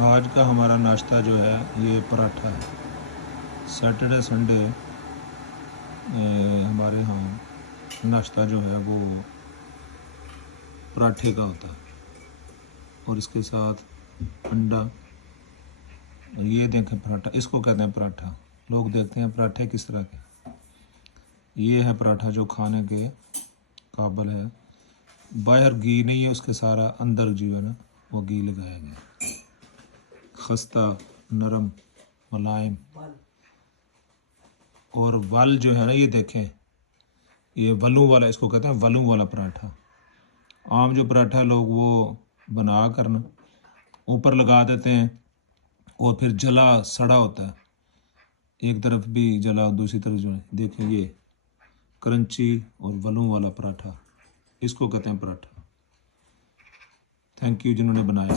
آج کا ہمارا ناشتہ جو ہے یہ پراٹھا ہے۔ سیٹرڈے سنڈے ہمارے ہاں ناشتہ جو ہے وہ پراٹھے کا ہوتا ہے، اور اس کے ساتھ انڈا۔ اور یہ دیکھیں پراٹھا، اس کو کہتے ہیں پراٹھا۔ لوگ دیکھتے ہیں پراٹھے کس طرح کے۔ یہ ہے پراٹھا جو کھانے کے قابل ہے، باہر گھی نہیں ہے، اس کے سارا اندر جو ہے نا وہ گھی لگایا گیا، خستہ، نرم، ملائم۔ اور ول جو ہے نا، یہ دیکھیں، یہ ولوں والا، اس کو کہتے ہیں ولوں والا پراٹھا۔ عام جو پراٹھا لوگ وہ بنا کر نا اوپر لگا دیتے ہیں، اور پھر جلا سڑا ہوتا ہے، ایک طرف بھی جلا دوسری طرف جو ہے۔ دیکھیں یہ کرنچی اور ولوں والا پراٹھا، اس کو کہتے ہیں پراٹھا۔ تھینک یو جنہوں نے بنایا۔